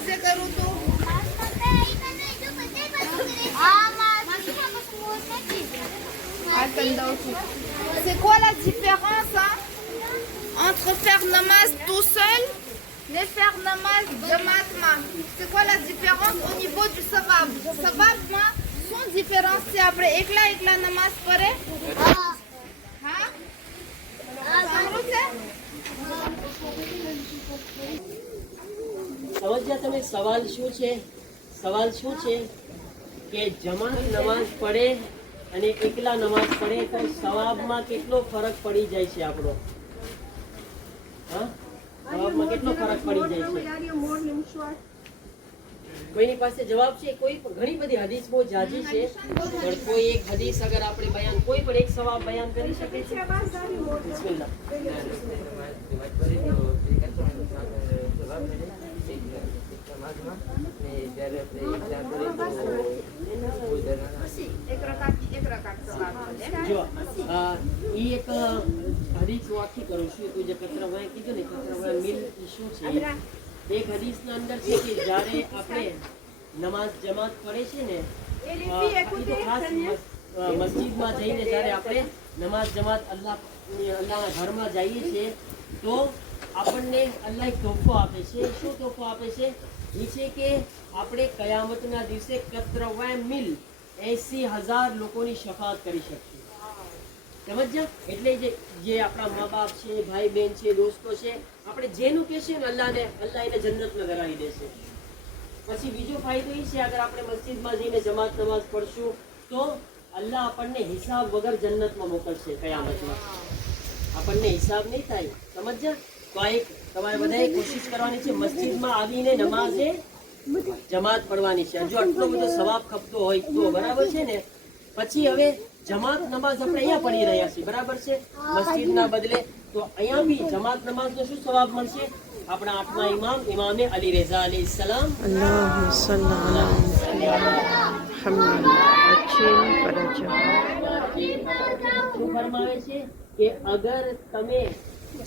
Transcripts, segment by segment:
રોઝે કરું તો c'est quoi la différence hein, entre faire namaz tout seul et faire namaz jamatma? C'est quoi la différence au niveau du savab? Savab sont différenciés après એકલા namaz પડે હા સારું છે સમજ્યા તમે? સવાલ શું છે કે જમાત નમાઝ પડે અને એકલા નમાઝ પડે તો સવાબમાં કેટલો ફરક પડી જાય છે આપણો? હા, સવાબમાં કેટલો ફરક પડી જાય છે? કોઈની પાસે જવાબ છે? કોઈ ઘણી બધી હદીસ બહુ જાજી છે, પણ કોઈ એક હદીસ અગર આપણે બયાન, કોઈ પણ એક સવાબ બયાન કરી શકે છે? બિસ્મિલ્લાહ. જો ઈ એક હદીસ વાકી કરું છું. તું જે કતરાવાય કીધું ને, કતરાવાય મિલ શું છે? એક હદીસના અંદર છે કે જ્યારે આપણે નમાઝ જમાત પડે છે ને, ખાસ મસ્જિદમાં જઈને જ્યારે આપણે નમાઝ જમાત અલ્લાહના ઘરમાં જઈએ છીએ તો આપણને અલ્લાહ એક તોહફો આપે છે. શું તોહફો આપે છે? એ છે કે આપણે કયામતના દિવસે 80 મિલ 80,000 લોકોની શફાત કરી શકીએ. સમજ્યા? એટલે જે આપણા મા બાપ છે, ભાઈ બહેન છે, દોસ્તો છે, આપણે જેનું કહેશે ને અલ્લાહ એને જન્નતમાં ધરાવી દેશે. પછી બીજો ફાયદો એ છે, અગર આપણે મસ્જિદમાં જઈને જમાત નમાઝ પડશું તો અલ્લાહ આપણને હિસાબ વગર જન્નતમાં મોકલશે. કયામતમાં આપણને હિસાબ નહીં થાય. સમજ્યા? તો આ એક તમારે બધાએ કોશિશ કરવાની છે, મસ્જિદમાં આવીને નમાઝે જમાત પડવાની છે. જો આટલો બધો સવાબ ખપતો હોય તો બરાબર છે ને. પછી હવે જમાત નમાઝ આપણે અહીંયા પડી રહ્યા છીએ, બરાબર છે, મસ્જિદના બદલે. તો અહીંયા બી જમાત નમાઝનો શું સવાબ મળશે? આપણા આઠમા ઇમામે અલી રઝા અલૈહિસ્સલામ શું ફરમાવે છે કે અગર તમે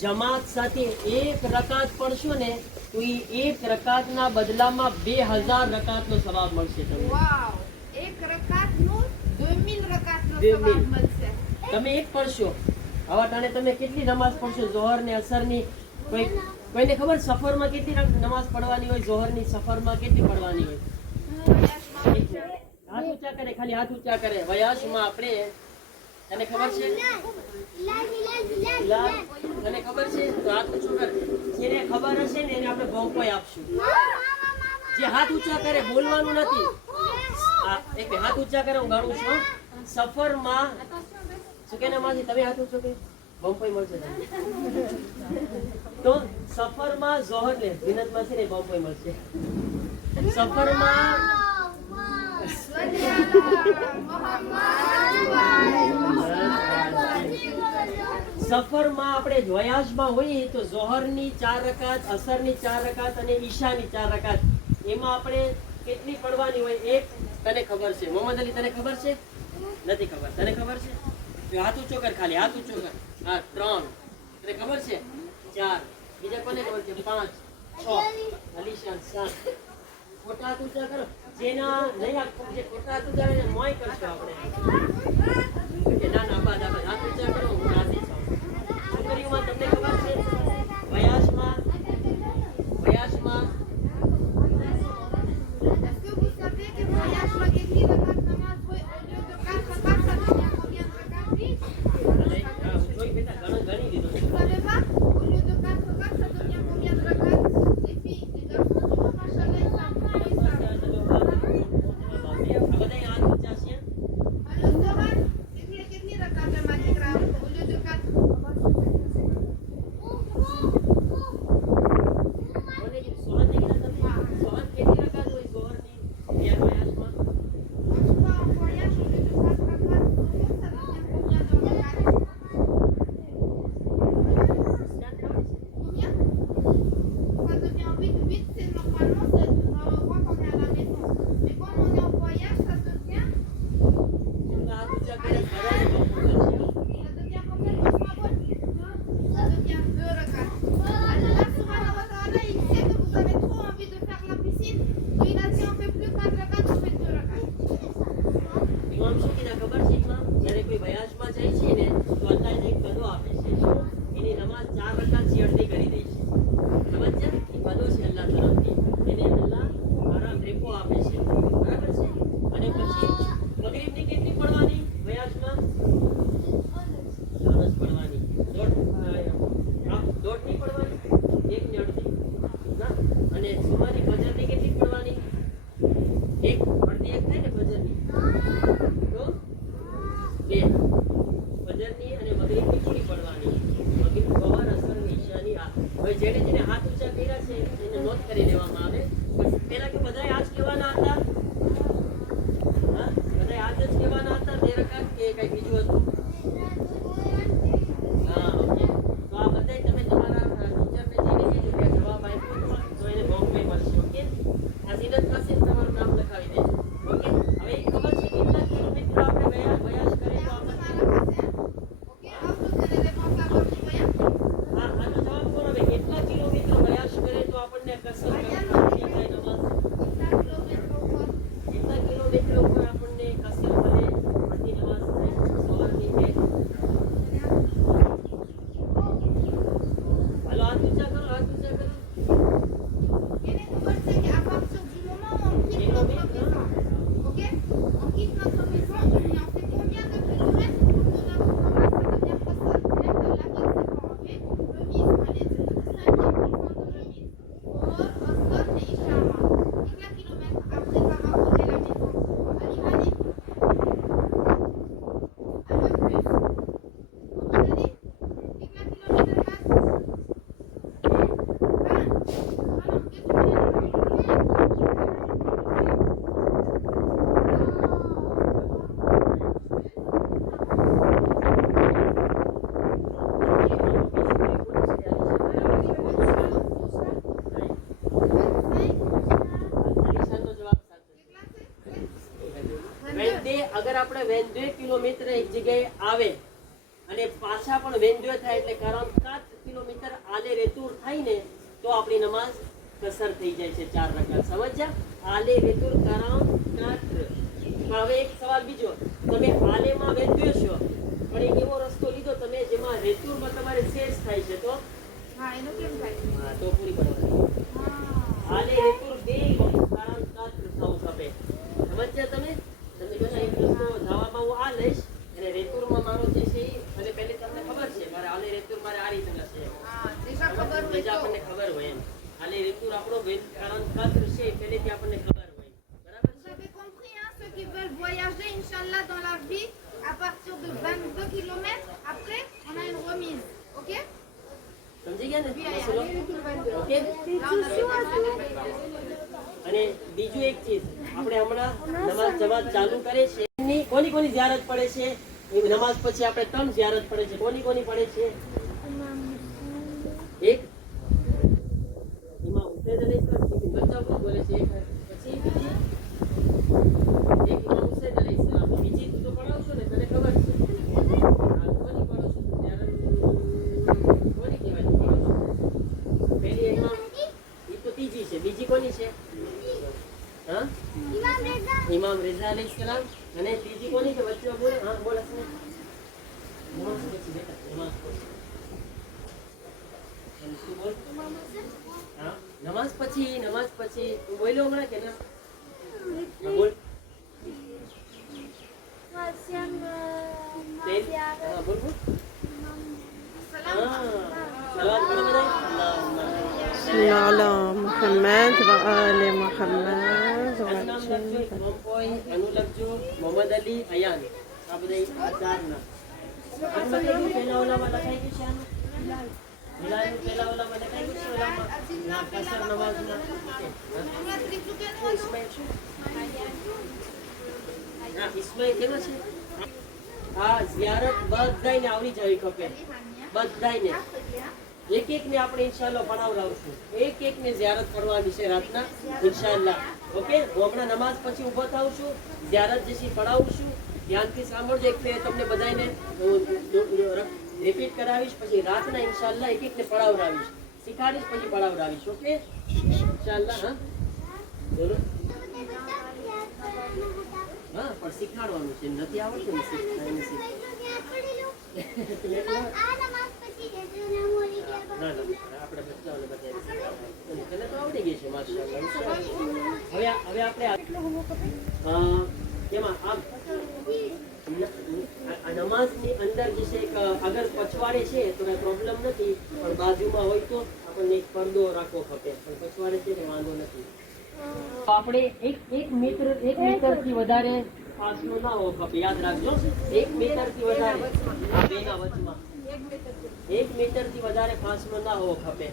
જમાત સાથે એક રકાત પડશો ને તો એ એક રકાતના બદલામાં 2000 રકાતનો સવાબ મળશે તમને. વાવ, એક રકાતનું 2000 રકાતનો સવાબ મળશે. તમે એક પડશો. હવે તાણે તમે કેટલી નમાઝ પડશો? ઝોહર ને અસરની. કોઈને ખબર સફરમાં કેટલી નમાઝ પડવાની હોય? ઝોહરની સફરમાં કેટલી પડવાની હોય? હાથ ઊંચા કરે, ખાલી હાથ ઊંચા કરે. વયાસમાં આપણે, તને ખબર છે? તને ખબર છે? તો હાથ ઊંચો કર. જેને ખબર હશે ને એને આપણે બહુપાઈ આપશું. જે હાથ ઊંચા કરે, બોલવાનું નથી. એક હાથ ઊંચા કરે, હું ગાણું છું. સફરમાં શું કે નમાઝી તમે હાથ ઊંચો કે બહુપાઈ મળશે. તો સફરમાં ઝોહર ને દિનતમાં છે ને બહુપાઈ મળશે. સફરમાં સફરમાં આપણે વયાસમાં હોઈએ તો ઝોહરની 4 રકાત, અસરની 4 રકાત અને ઈશાની 4 રકાત, એમાં આપણે કેટલી પડવાની હોય? એક. તને ખબર છે? મોહમ્મદ અલી તને ખબર છે? નથી ખબર. તને ખબર છે? હાથ ઊંચો કર, ખાલી હાથ ઊંચો કર. હા, 3. તને ખબર છે? 4. બીજા કોને ખબર છે? 5, 6. અલીશાન 7. ખોટા હાથ ઊંચા કરો. જેના નહીં જે ખોટા હાથ ઊંચા કરે મોય કરશો આપણે. ના આબાદ હાથ ઊંચા કરો. હું રાજી છું. છોકરીઓમાં તમને ખબર છે? વયાસમાં આકૃતિ એક થાય ને ફજરની તો બે ફજરની અને મગરીબની પૂરી પડવાની મગરીબ પવાર અસર નિશાની આ હવે જેને હાથ ઊંચા કર્યા છે એને નોટ કરી લેવામાં આવે પહેલા કે બધાએ હાથ કહેવાના હતા હા બધાએ હાથ જ કહેવાના હતા 2 રકાત કે કઈ બીજું હતું હા ઓકે તો આ બધાય તમે તમારા ટીચરને જઈને કીધું કે જવાબ આપ્યો તો એને બોમ્બ પે મળશે ઓકે આ ઝીનત પાસે તમારું નામ લખાવી દેજો ઓકે હવે એ ખબર છે કેટલા કિલોમીટર આપણે વયાસ કરે તો આપણે હા આનો જવાબ કોનો હવે કેટલા કિલોમીટર વયાસ કરે તો આપણને કસર કરવાની થાય નમાઝ કેટલા કિલોમીટર ઉપર આપણને કસર મળે પછી નમાઝ થાય સવારની બે હાલો હાથ ઊંચા કરો એને ખબર છે કે à partir du moment où on quitte notre maison, ok? On quitte notre maison et on fait combien de kilomètres pour que notre maman ça devient facile? Même que la ville c'est pas enlevé, remise, allez, c'est notre 5% de remise. Or, Aslan et Ishama. Et quel kilomètre après par rapport à la maison? Allez, allez. Un peu plus. Vous entendez? Et quel kilomètre passe? 20. Alors, qu'est-ce que tu veux dire? અગર આપણે 22 kilometre એક જગ્યાએ આવે અને પાછા પણ 22 થાય એટલે 44 કિલોમીટર આલે રેતુર થાય ને તો આપણી નમાઝ કસર થઈ જાય છે 4 રકાત સમજ્યા આલે રેતુર 44 હવે એક સવાલ બીજો તમે આલેમાં 22 છો પણ એક એવો રસ્તો લીધો તમે જેમાં રેતુરમાં તમારે શેષ થાય છે તો હા એનું કેમ થાય? હા તો પૂરી પડવાની હા આલે રેતુર 2 44 થવું ખપે સમજ્યા તમે જો ને એક રસ્તો જવામાં હું આ લઈશ અને રેતુરમાં મારો જે છે અને પહેલે તમને ખબર છે મારે આલે રેતુર મારે આ રીતે છે હા દિશા ખબર હોય બીજા તો આપણને ખબર હોય એમ આલે રેતુર આપણો કારણ કત્ર છે પહેલેથી આપણને ખબર હોય બરાબર Vous avez compris, hein, ceux qui veulent voyager, Inch'Allah, dans la vie, à partir de 22 km, après, on a une remise. Ok? સમજી ગયા ને Puis, મસલો? allez, okay là, on avait pas અને બીજું એક ચીજ આપણે હમણાં નમાઝ જમાત ચાલુ કરે છે એની કોની ઝિયારત પડે છે એ નમાઝ પછી આપણે 3 ઝિયારત પડે છે કોની પડે છે એક ઇમામ હુસૈન અલૈહિસ્સલામ બચ્ચા કો બોલે છે એક પછી બીજી એક ઇમામ હુસૈન અલૈહિસ્સલામ બીજી તું તો પઢાવશો ને તને ખબર છે આ કોની પઢો છો ઝિયારત કોની કહેવાય પઢાવશો પહેલી ઇમામ એ તો ત્રીજી છે બીજી કોની છે હા ઇમામ રેઝા અલૈહિસ્સલામ અને ત્રીજી કોની છે વચ્ચે બોલે હા બોલ હસને નમાઝ પછી બેટા નમાઝ પછી અને શું બોલ હા નમાઝ પછી તું બોલ્યો હમણાં કે ના હા, બોલ હા બોલ બોલ હા સલામ કરો બધા على محمد وآل محمد નામ લખજો રોમપોઈ અનુ લખજો મોહમ્મદ અલી અયાન આ બધા આ ચાર નામ અનુ પહેલા ઓલામાં લખાઈ ગયું છે આનું મિલાનું પહેલા ઓલામાં લખાઈ ગયું છે ઓલામાં ના કસર નમાઝના ઇસ્માઈલ શું ના ઇસ્માઈલ કેવો છે આ ઝિયારત બધાયને આવડી જવી ખપે બધાયને એક ને આપણે ઇન્શાઅલ્લાહ ભણાવડાવશું એક ને ઝિયારત કરવાની છે રાતના ઇન્શાઅલ્લાહ ઓકે હું હમણાં નમાઝ પછી ઊભો થાઉં છું ઝિયારત જે છે પડાવું ધ્યાનથી સાંભળજો એક તમને બધાને રિપીટ કરાવીશ પછી રાતના ઇન્શાઅલ્લાહ એક ને પડાવડાવીશ શીખાડીશ પછી પડાવડાવીશ ઓકે ઇન્શાઅલ્લાહ હા બોલો હા પણ શીખાડવાનું છે નથી આવડતું ને શીખવાય ના આપણે બચ્ચાઓને બતાવી તને તો આવડી ગઈ છે માશાઅલ્લાહ હવે આપણે કેમાં આમ નમાઝની અંદર જે છે એક અગર પછવાડે છે તો કઈ પ્રોબ્લેમ નથી પણ બાજુમાં હોય તો આપણને એક પડદો રાખવો ખપે પણ પછવાડે છે ને વાંધો નથી તો આપણે એક મીટરથી વધારે ફાસલો ના હોવો ખપે. યાદ રાખજો, 1 મીટરથી વધારે આ બેના વચમાં 1 મીટરથી વધારે ફાસલો ના હોવો ખપે.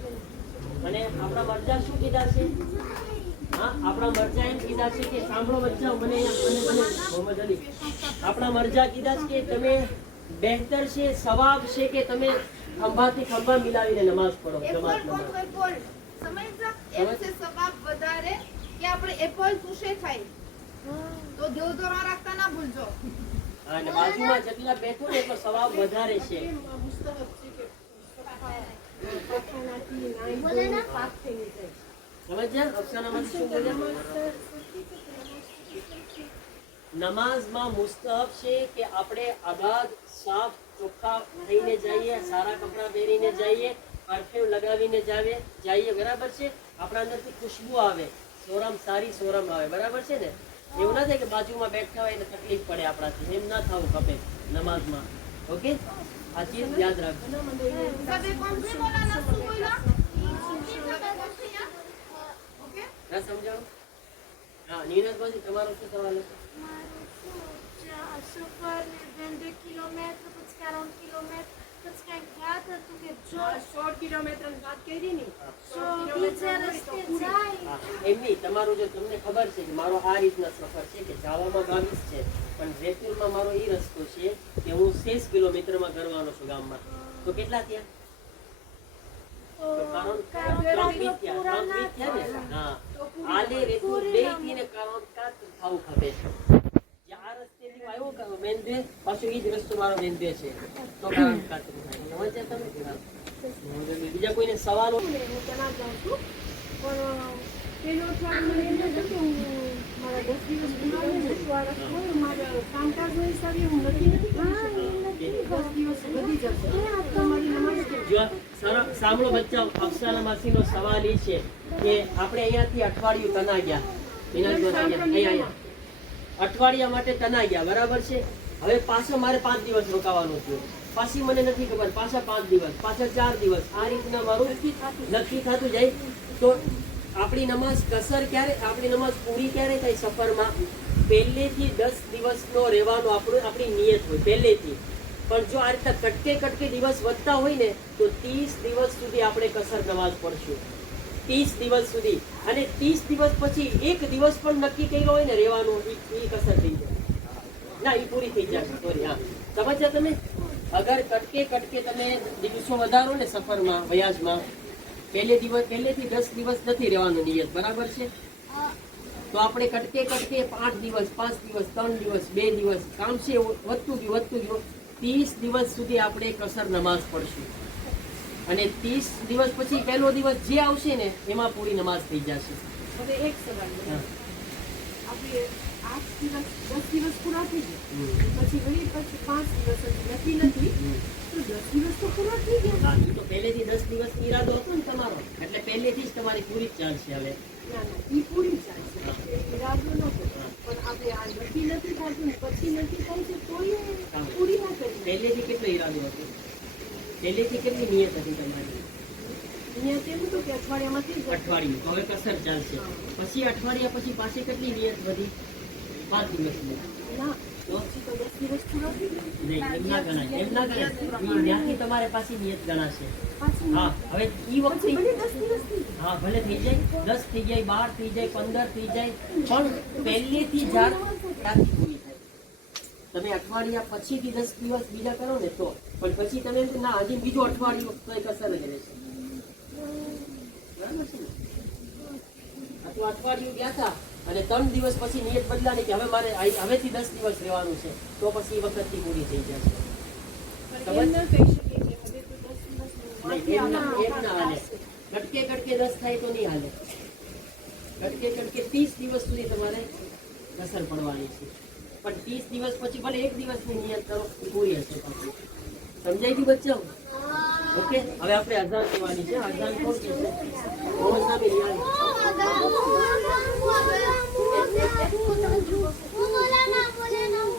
અને આપણા મરજા શું કીધા છે? હા, આપણા મરજા એમ કીધા છે કે સાંભળો બચ્ચા, મને મોહમ્મદ અલી, આપણા મરજા કીધા છે કે તમે બહેતર છે, સવાબ છે કે તમે ખંભાથી ખંભા મિલાવીને નમાઝ પઢો. એપોલ contre એપોલ. સમજ્યા? એમ છે સવાબ વધારે કે આપણે એપોલ ટુશે થાય. તો દેવદોરા રાખતા ના ભૂલજો. અને બાજુમાં જેટલા બેઠો ને એટલો સવાબ વધારે છે. સમજ્યા? અફસાનામાંથી શું બોલ્યા? નમાઝમાં મુસ્તહબ છે કે આપણે આબાદ, સાફ, ચોખ્ખા થઈને જઈએ, સારા કપડાં પહેરીને જઈએ, પરફ્યુમ લગાવીને જઈએ, બરાબર છે? આપણા અંદરથી ખુશ્બુ આવે, સોરમ સારી સોરમ આવે, બરાબર છે ને? એવું ના થાય કે બાજુમાં બેઠા હોય એને તકલીફ પડે આપણાથી, એમ ના થવું ખપે નમાઝમાં. ઓકે, આ ચીજ યાદ રાખજો. સબે કોન્સે બોલાના શું બોલા? સબે કોન્સે યા? ઓકે? ના સમજાવો? હા, નીરજ ભાઈ, તમારો શું સવાલ છે? સફર ને 22 કિલોમીટર પછી 40 કિલોમીટર પછી કંઈક વાત હતું કે જો 16 કિલોમીટર વાત કરી ને જો બીજા રસ્તે જાય હા, એમ નહીં, તમારું જો તમને ખબર છે કે મારો આ રીતના સફર છે કે જવામાં 22 છે, પણ જયપુરમાં મારો એ રસ્તો છે કે હું 6 કિલોમીટરમાં કરવાનો છું ગામમાં, તો કેટલા થયા? તો કારણ 3 થયા ને? હા, આલે રેતું 2 થી ને કારણ 4 થવું ખપે. આ રસ્તેથી આવ્યો કે મેંદે, પાછો ઈ જ રસ્તો મારો મેંદે છે, તો કારણ 4 થાય. સમજ્યા તમે? બીજા કોઈને સવાલ હોય? હું ત્યાં જાઉં છું, પણ પેલો અઠવાડિયું મને એમ જ હતું, મારા 10 દિવસ પૂરા હોય ને તો આ રસ્તો હોય, મારા કામકાજના હિસાબે હું નથી કરી શકતી. 10 દિવસ વધી જશે તો મારી નમાઝ કેવી? જો સાંભળો બચ્ચા, અફસાના માસીનો સવાલ એ છે કે આપણે અહીંયાથી અઠવાડિયું તના ગયા, અહીંયા અઠવાડિયા માટે તના ગયા, બરાબર છે? હવે પાછો મારે 5 દિવસ રોકાવાનું થયું, પાછી મને નથી ખબર, પાછા 5 દિવસ, પાછા 4 દિવસ, આ રીતના મારું નક્કી થતું જાય. તો આપણી નમાઝ કસર ક્યારે, આપણી નમાઝ પૂરી ક્યારે થાય સફરમાં? પહેલેથી 10 દિવસનો રહેવાનો આપણી નિયત હોય પહેલેથી. પણ જો આ રીતે કટકે દિવસ વધતા હોય ને તો 30 દિવસ સુધી આપણે કસર નમાઝ પડશું, 30 દિવસ સુધી. અને 30 દિવસ પછી એક દિવસ પણ નક્કી કર્યો હોય ને રહેવાનું, એ કસર થઈ જાય ના, એ પૂરી થઈ જાય. સોરી, હા, સમજ્યા તમે? અગર કટકે તમે દિવસો વધારો ને સફરમાં, વયાજમાં, પહેલેથી 10 દિવસ નથી રહેવાનું નિયત, બરાબર છે? તો આપણે કટકે 5 દિવસ, 5 દિવસ, 3 દિવસ, 2 દિવસ, કામ છે વધતું ગયું 30 દિવસ સુધી આપણે કસર નમાઝ પડશું. અને 30 દિવસ પછી પહેલો દિવસ જે આવશે ને એમાં પૂરી નમાઝ થઈ જશે. હવે એક સવાલ છે. આપણે 8 દિવસ 10 દિવસ પૂરા થઈ ગયા પછી વળી પછી 5 દિવસ હજી નથી, તો 10 દિવસ તો પૂરા થઈ ગયા. હા, ઈ તો પહેલેથી 10 દિવસ ઈરાદો હતો ને તમારો, એટલે પહેલેથી જ તમારી પૂરી જ ચાલશે. હવે ના, ઈ પૂરી ચાલશે, ઈરાદો નહોતો, પણ આપણે આ નક્કી નથી થતું ને પછી નક્કી થાય છે તો એ પૂરી ના કરી. પહેલેથી કેટલો ઈરાદો હતો? પહેલેથી કેટલી નિયત હતી તમારી? અહીંયા તેમ હતું કે અઠવાડિયામાંથી અઠવાડિયું, તો હવે કસર ચાલશે. પછી અઠવાડિયા પછી પાછી કેટલી નિયત વધી? 5 દિવસની. ના, પછી તો 10 દિવસ પૂરા થઈ ગયા. નહીં, એમ ના ગણાય, એમ ના ગણાય. ત્યાંથી તમારે પાછી નિયત ગણાશે. પાછી હા, હવે ઈ વખતે ભલે 10 દિવસ થઈ ગયા. હા, ભલે થઈ જાય, 10 થઈ જાય, 12 થઈ જાય, 15 થઈ જાય, પણ પહેલેથી ત્યાંથી પૂરી થાય. તમે અઠવાડિયા પછીથી 10 દિવસ બીજા કરો ને તો, પણ પછી તમે એમ કે ના હજી બીજું અઠવાડિયું તો એ કસર જ રહેશે, બરાબર છે ને? આ તો અઠવાડિયું ગયા હતા અને 3 દિવસ પછી નિયત બદલાની કે હવે મારે હવેથી 10 દિવસ રહેવાનું છે, તો પછી એ વખતથી પૂરી થઈ જશે. પણ એમ ન કહી શકીએ કે હવે તો 10 દિવસનું નહીં, એમ ના હાલે. કટકે 10 થાય તો નહીં હાલે. કટકે 30 દિવસ સુધી તમારે કસર પડવાની છે, પણ 30 દિવસ પછી ભલે 1 દિવસની નિયત કરો એ પૂરી હશે. સમજાઈ ગયું બચ્ચા? ઓકે, હવે આપણે અઝાન કહેવાની છે. અઝાન કોણ કહેશે? મોહમ્મદ સાહેબ યાદ